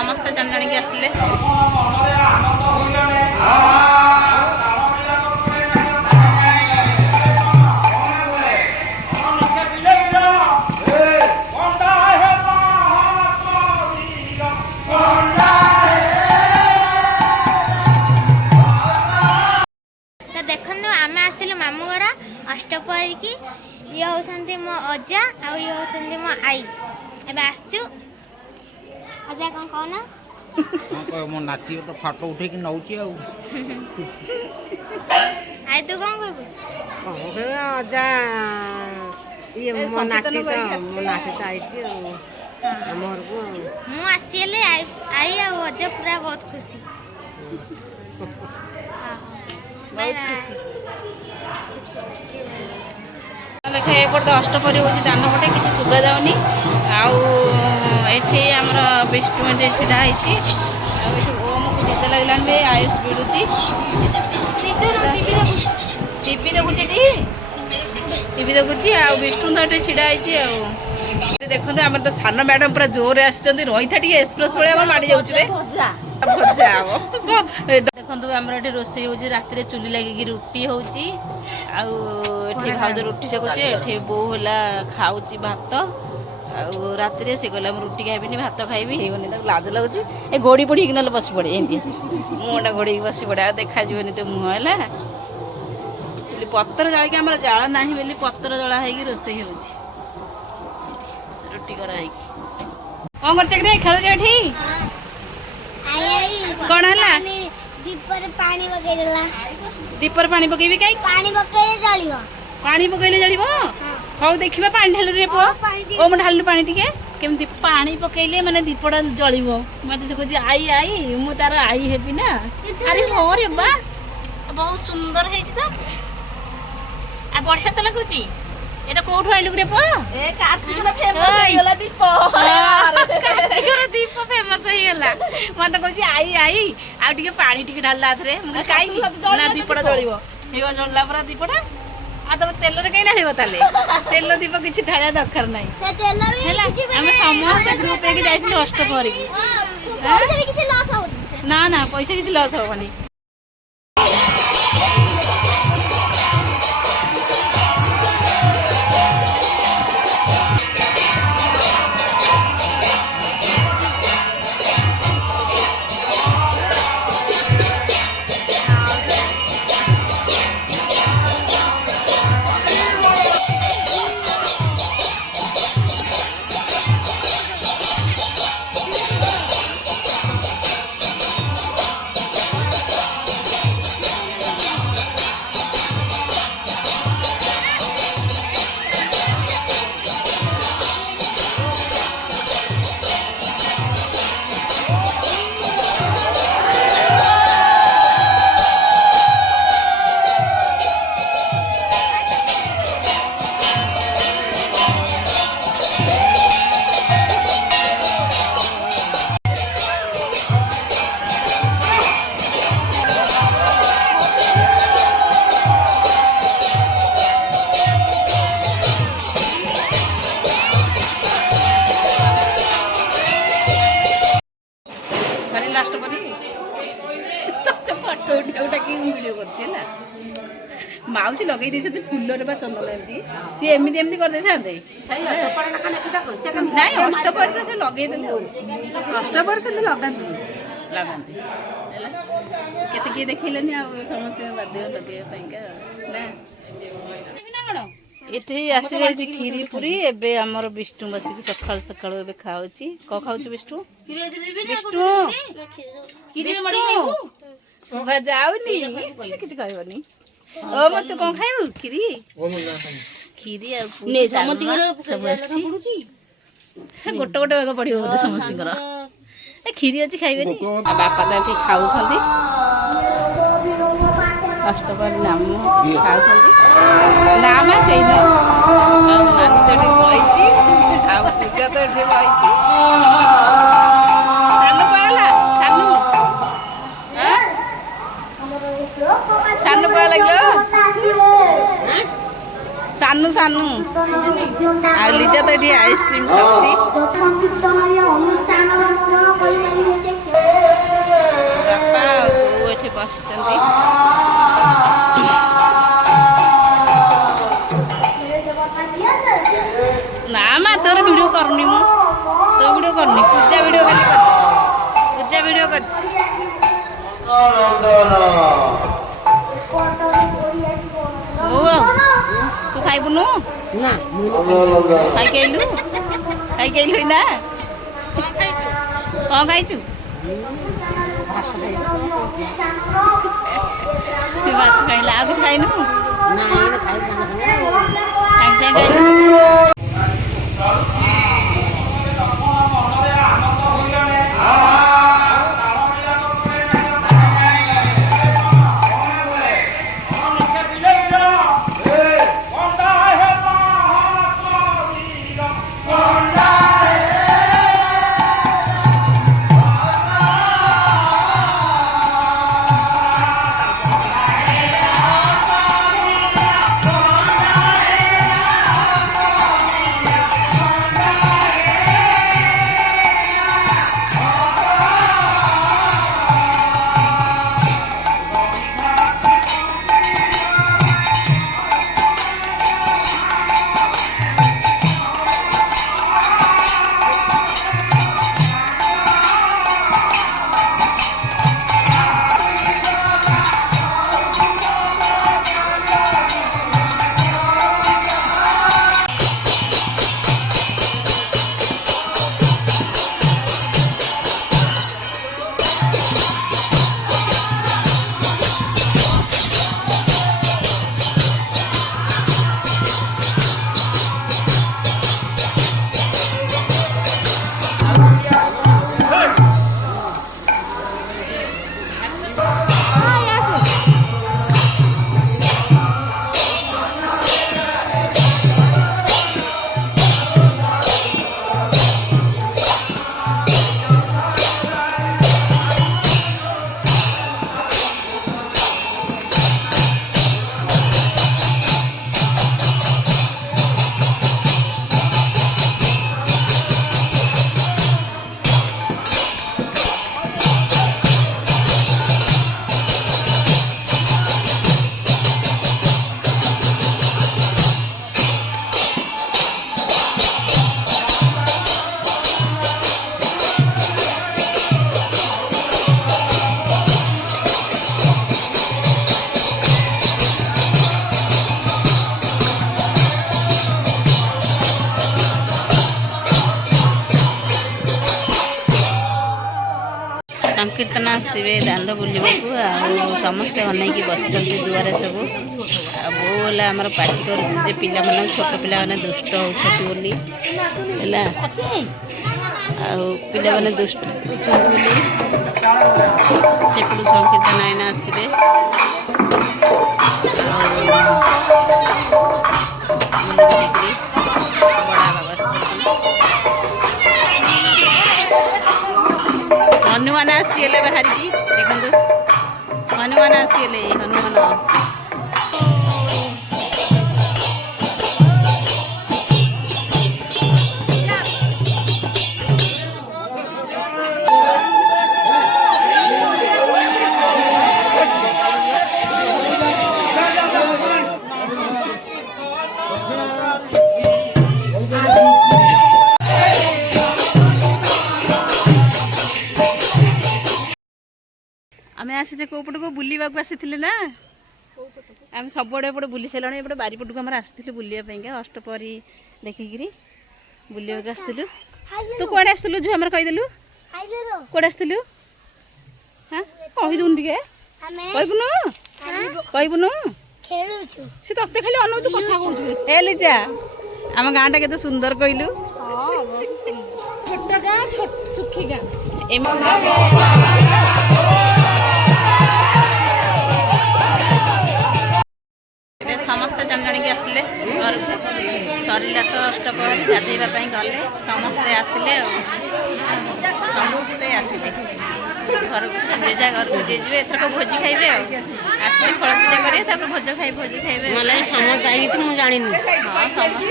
समस्ते जन जन की आसले मामू घर अष्टपहरी की ये होती मो अजा आ ये होती मो आई एबे आसचु अजा कौन कहना मो नाची तो फोटो उठे कि नौची आ आई तू कौन कहबू अजा ये मो नाची तो आइची हम घर को मु आसीले आई आ अजा पूरा बहुत खुशी बाय देखे एपट तो अष्टपहरी हो दान पटे किसी सुगा जाऊनी आठी आमर विष्णु ढड़ा होती ओम को निद लगलान आयुष भिड़ुची टीवी देखुची टीवी देखुची आ विष्णु तो ये छिड़ा होती देखते आम तो सान मैडम पूरा जोर आसी रही था एक्सप्रेस भाया माड़ी जाऊे भजा हम देखो आमर ये रोषे हो राति चुली लगे रुटी हो भाउज रुटी सेकुचे ये बो है खाऊ भात आति से कहला रुटी खाइबी भात खाइबी लाज लगुच ए घोड़ी पड़ी ना बस पड़े एमती मुँहटा घोड़ी बस पड़े आ देखा तो मुँह है पतर जाल आम जाला ना बोली पतर जला हो रोषे हो रुटी कराई कौन कर खेल कौन है दीपर पानी पकेइला दीपर पानी पकेबी कई पानी पकेइले जलिबो पानी पकेइले जलिबो हौ देखिबा पानी ढालु रे पो ओ म ढालु पानी टिके केमती पानी पकेइले माने दीपडा जलिबो मते से कहजी आई आई मु तार आई हेबी ना अरे हो रे बा बहुत सुंदर है त आ बढ़िया त लगुची एटा कोठु आइलु रे पो ए कार्तिक रे फेमस होइला दीप कार्तिक रे दीप फेमस होइला मते कहजी आई आई आ टिके पानी टिके ढालला हाथ रे मु काई ना दीपडा जलिबो हेवा जलला परा दीपडा आ तो तेल रे कई ढालिबो ताले तेल दीप किछि ढालिया दरकार नै से तेल भी किछि हम समस्त ग्रुप एक जाइथिलु अष्टपहरी की पैसा भी किछि लॉस हो ना ना पैसा किछि लॉस होबनी माउसी लगे फुल चंदन सी एमती एमती कर दे ना अष्टपहरी तो लगे अष्टपहरी से लगाती लगाती केते किए देखिलेनी समस्त बाध्य लगे ये आसी जाइए खीरी पूरी एबे आमर विष्णु बसिक सकाल सकाल एबे खाऊची क खाऊची विष्णु विष्णु विष्णु जाऊनी किछ कहबनी ओ मत कौन खाइबू खीरी खीरी आ ने समति घर सब आछि गोटे गोटे भाग पड़ियो बोते समस्त घर ए खीरी अछि खाइबेनी बापा त एठी खाउ छथि अष्टपहरी नाम खाउ छथि नाम सेई न नानी जटी बइछि आ पूजा त एठी बइछि सानु पाला सानु सानु पाला गयो सानु सानु आ लिजा त एठी आइसक्रीम खाउछि କରୁନି ପୂଜା ଭିଡ଼ିଓ ଖାଲି କରୁଛି ପୂଜା ଭିଡ଼ିଓ କରୁଛି ବୋଉ ତୁ ଖାଇବୁନୁ ନା ଖାଇକି ଆଇଲୁ ନା କ'ଣ ଖାଇଛୁ ସେ ଭାତ ଖାଇଲା ଆଉ କିଛି ଖାଇନୁ ସାଙ୍ଗେ ସାଙ୍ଗେ ଖାଇଲୁ ସଂକୀର୍ତ୍ତନ ଆସିବେ ଦାଣ୍ଡ ବୁଲିବାକୁ ଆଉ ସମସ୍ତେ ଅନେଇକି ବସିଛନ୍ତି ଦୁଆରେ ସବୁ ଆଉ ବୋଉ ହେଲା ଆମର ପାଟି କରୁଛି ଯେ ପିଲାମାନଙ୍କୁ ଛୋଟ ପିଲାମାନେ ଦୁଷ୍ଟ ହେଉଛନ୍ତି ବୋଲି ହେଲା ଆଉ ପିଲାମାନେ ଦୁଷ୍ଟ ହେଉଛନ୍ତି ବୋଲି ସେପଟୁ ସଂକୀର୍ତ୍ତନ ଏଇନା ଆସିବେ हनुमान आसीगले बाहरी की देखो हनुमान आसीगले हनुमान आम आसी कौपट को बुलवा आसी ना आम सब एपटे बुली सारे एपटे बारीपट को आसलु बुलापी अष्टपहरी देखिकी बुलवा आसलु तू कौड़े आसलु झुआ आम कहीदेलु कौड़े आसलु हाँ कहीदुन टे कहबुन कहबुन सी ते खाली अनु तू कथा कहू लिजा आम गाँटा के सुंदर कहलु छोट गाँ सुखी गाँ समस्ते जन जन की आसले घर को सरला तो अष्टपहरी गाधेवाई गले समस्ते आसिले समस्ते आसिले घर को जेजा घर को जेजे एथरक भोजी खाइबे आसिले फल पूजा करेंगे भोज खाइ भोजी खाइबे समस्त जानी हां समस्त